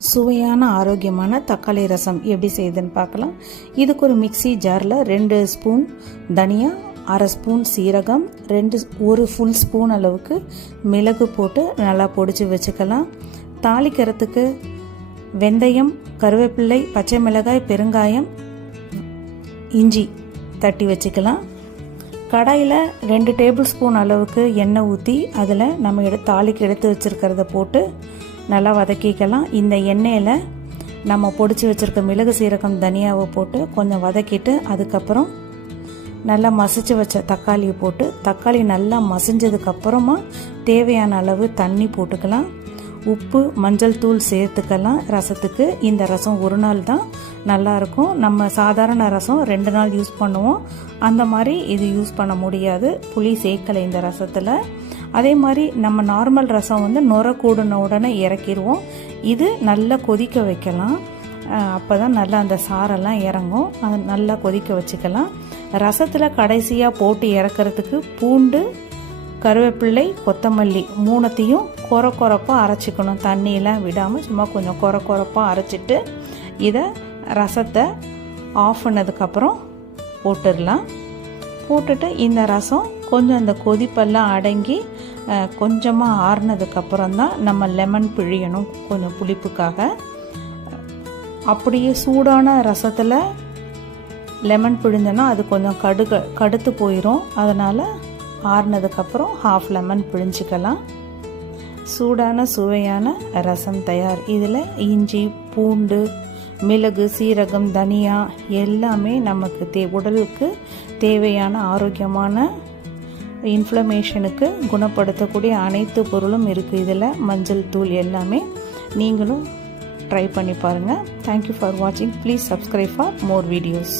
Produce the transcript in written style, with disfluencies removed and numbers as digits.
சுவையான ஆரோக்கியமான தக்காளி ரசம் எப்படி செய்யுதுன்னு பார்க்கலாம். இதுக்கு ஒரு மிக்ஸி ஜாரில் 2 ஸ்பூன் தனியா, 1/2 ஸ்பூன் சீரகம், ஒரு ஃபுல் ஸ்பூன் அளவுக்கு மிளகு போட்டு நல்லா பொடிச்சு வச்சுக்கலாம். தாளிக்கிறதுக்கு வெந்தயம், கருவேப்பிள்ளை, பச்சை மிளகாய், பெருங்காயம், இஞ்சி தட்டி வச்சுக்கலாம். கடாயில் 2 டேபிள் ஸ்பூன் அளவுக்கு எண்ணெய் ஊற்றி அதில் நம்ம தாளிக்கு எடுத்து வச்சுருக்கிறத போட்டு நல்லா வதக்கிக்கலாம். இந்த எண்ணெயில் நம்ம பொடிச்சு வச்சுருக்க மிளகு, சீரகம், தனியாவை போட்டு கொஞ்சம் வதக்கிட்டு அதுக்கப்புறம் நல்லா மசிச்சு வச்ச தக்காளியை போட்டு தக்காளி நல்லா மசிஞ்சதுக்கப்புறமா தேவையான அளவு தண்ணி போட்டுக்கலாம். உப்பு, மஞ்சள் தூள் சேர்த்துக்கலாம். ரசத்துக்கு இந்த ரசம் ஒரு நாள் தான் நல்லாயிருக்கும். நம்ம சாதாரண ரசம் 2 நாள் யூஸ் பண்ணுவோம். அந்த மாதிரி இது யூஸ் பண்ண முடியாது, புளி சேர்க்கலை இந்த ரசத்தில். அதே மாதிரி நம்ம நார்மல் ரசம் நுர கூடின உடனே இறக்கிடுவோம். இது நல்லா கொதிக்க வைக்கலாம். அப்போ தான் நல்லா அந்த சாரெல்லாம் இறங்கும். அதை நல்லா கொதிக்க வச்சுக்கலாம். ரசத்தில் கடைசியாக போட்டு இறக்கிறதுக்கு பூண்டு, கருவேப்பிள்ளை, கொத்தமல்லி 3த்தையும் கொரப்பாக அரைச்சிக்கணும். தண்ணியெல்லாம் விடாமல் சும்மா கொஞ்சம் கொரப்பாக அரைச்சிட்டு இதை ரசத்தை ஆஃப் பண்ணதுக்கப்புறம் போட்டுடலாம். போட்டுட்டு இந்த ரசம் கொஞ்சம் அந்த கொதிப்பெல்லாம் அடங்கி கொஞ்சமாக ஆறுனதுக்கப்புறம் தான் நம்ம லெமன் பிழியணும், கொஞ்சம் புளிப்புக்காக. அப்படியே சூடான ரசத்தில் லெமன் பிழிஞ்சோன்னா அது கொஞ்சம் கடுத்து போயிடும். அதனால் ஆறுனதுக்கப்புறம் ½ லெமன் பிழிஞ்சிக்கலாம். சூடான சுவையான ரசம் தயார். இதில் இஞ்சி, பூண்டு, மிளகு, சீரகம், தனியா எல்லாமே நமக்கு உடலுக்கு தேவையான ஆரோக்கியமான இன்ஃப்ளமேஷனுக்கு குணப்படுத்தக்கூடிய அனைத்து பொருளும் இருக்குது. இதில் மஞ்சள் தூள் எல்லாமே. நீங்களும் ட்ரை பண்ணி பாருங்கள். தேங்க்யூ ஃபார் வாட்சிங். Please subscribe for more videos.